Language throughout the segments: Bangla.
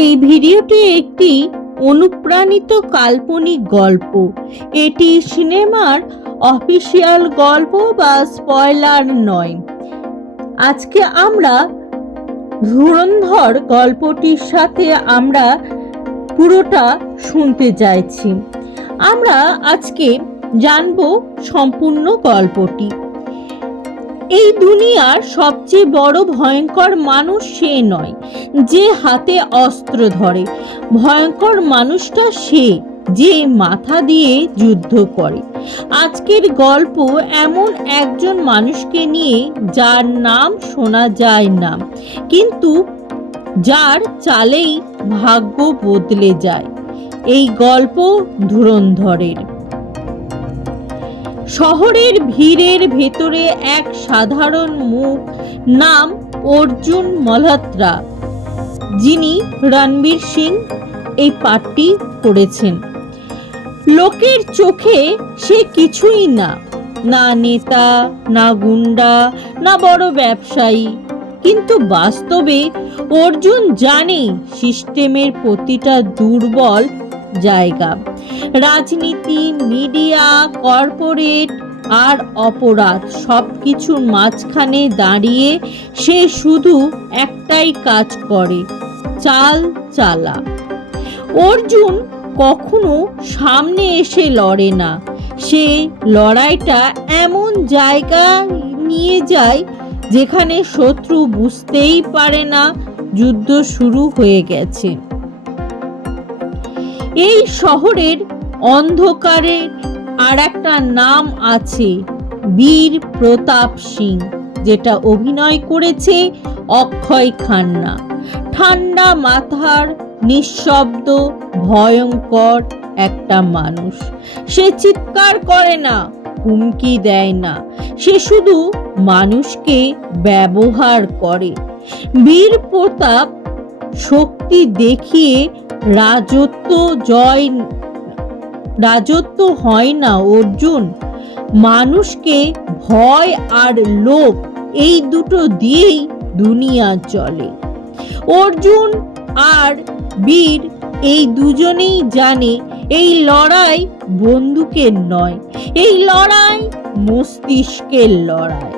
এই ভিডিওটি একটি অনুপ্রাণিত কাল্পনিক গল্প। এটি সিনেমার অফিসিয়াল গল্প বা স্পয়লার নয়। আজকে আমরা ধুরন্ধর গল্পটির সাথে আমরা পুরোটা শুনতে চাইছি। আমরা আজকে জানব সম্পূর্ণ গল্পটি। এই দুনিয়ার সবচেয়ে বড় ভয়ঙ্কর মানুষ সে নয় যে হাতে অস্ত্র ধরে, ভয়ঙ্কর মানুষটা সে যে মাথা দিয়ে যুদ্ধ করে। আজকের গল্প এমন একজন মানুষকে নিয়ে যার নাম শোনা যায় না, কিন্তু যার চালেই ভাগ্য বদলে যায়। এই গল্প ধুরন্ধরের। শহরের ভিড়ের ভেতরে এক সাধারণ মুখ, নাম অর্জুন মালহোত্রা, যিনি রণবীর সিং এই পাঠটি করেছেন। লোকের চোখে সে কিছুই না, না নেতা, না গুন্ডা, না বড় ব্যবসায়ী, কিন্তু বাস্তবে অর্জুন জানে সিস্টেমের প্রতিটা দুর্বল জায়গা। রাজনীতি, মিডিয়া, কর্পোরেট আর অপরাধ সবকিছুর মাঝখানে দাঁড়িয়ে সে শুধু একটাই কাজ করে, চাল চালা। অর্জুন কখনো সামনে এসে লড়ে না। সে লড়াইটা এমন জায়গায় নিয়ে যায় যেখানে শত্রু বুঝতেই পারে না যুদ্ধ শুরু হয়ে গেছে। এই শহরের অন্ধকারের আর একটা নাম আছে, বীর প্রতাপ সিং, যেটা অভিনয় করেছে অক্ষয় খান্না। ঠান্ডা মাথার, নিঃশব্দ, ভয়ঙ্কর একটা মানুষ। সে চিৎকার করে না, হুমকি দেয় না, সে শুধু মানুষকে ব্যবহার করে। বীর প্রতাপ শক্তি দেখিয়ে রাজত্ব হয় না অর্জুন। মানুষকে ভয় আর লোভ, এই দুটো দিয়েই দুনিয়া চলে। অর্জুন আর বীর এই দুজনেই জানে এই লড়াই বন্দুকের নয়, এই লড়াই মস্তিষ্কের লড়াই।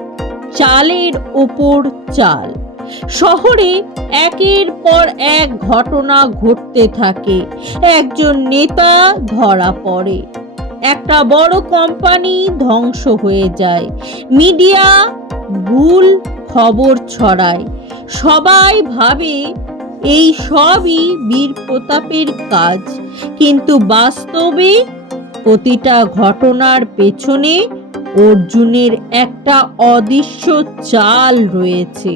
চালের ওপর চাল। শহরে একের পর এক ঘটনা ঘটতে থাকে। একজন নেতা ধরা পড়ে, একটা বড় কোম্পানি ধ্বংস হয়ে যায়, মিডিয়া ভুল খবর ছড়ায়। সবাই ভাবে এই সবই বীর প্রতাপের কাজ, কিন্তু বাস্তবে প্রতিটা ঘটনার পেছনে অর্জুনের একটা অদৃশ্য চাল রয়েছে।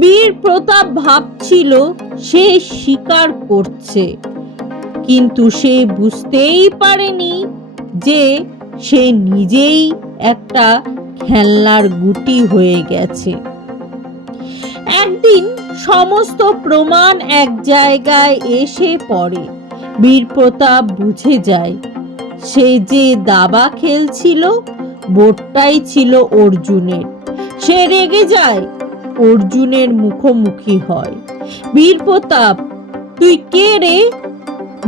বীর প্রতাপ ভাবছিল সে শিকার করছে, কিন্তু সে বুঝতেই পারেনি যে সে নিজেই একটা খেলনার গুটি হয়ে গেছে। একদিন সমস্ত প্রমাণ এক জায়গায় এসে পড়ে। বীর প্রতাপ বুঝে যায় সে যে দাবা খেলছিল বোর্ডটাই ছিল অর্জুনের। সে রেগে যায়, অর্জুনের মুখোমুখি হয়। বীর প্রতাপ, তুই কে রে?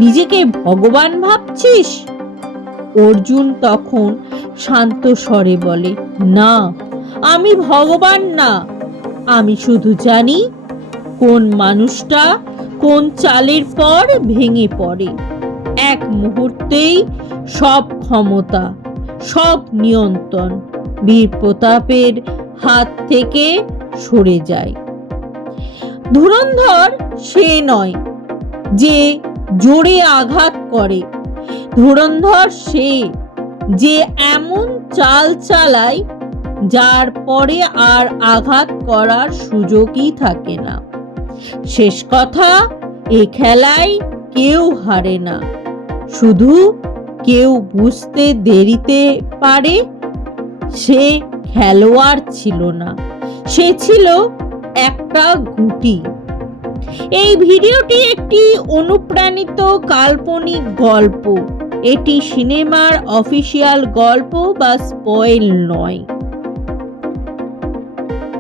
নিজেকে ভগবান ভাবছিস? অর্জুন তখন শান্ত স্বরে বলে, না, আমি ভগবান না। আমি শুধু জানি কোন মানুষটা কোন চালের পর ভেঙে পড়ে। এক মুহূর্তেই সব ক্ষমতা, সব নিয়ন্ত্রণ বীর প্রতাপের হাত থেকে সরে যায়। ধুরন্ধর সে নয় যে জোরে আঘাত করে, ধুরন্ধর সে যে এমন চাল চালায় যার পরে আর আঘাত করার সুযোগই থাকে না। শেষ কথা, এ খেলায় কেউ হারে না, শুধু কেউ বুঝতে দেরিতে পারে সে খেলোয়াড় ছিল না, সে ছিল একটা গুটি। এই ভিডিওটি একটি অনুপ্রাণিত কাল্পনিক গল্প। এটি সিনেমার অফিসিয়াল গল্প বা স্পয়েল নয়।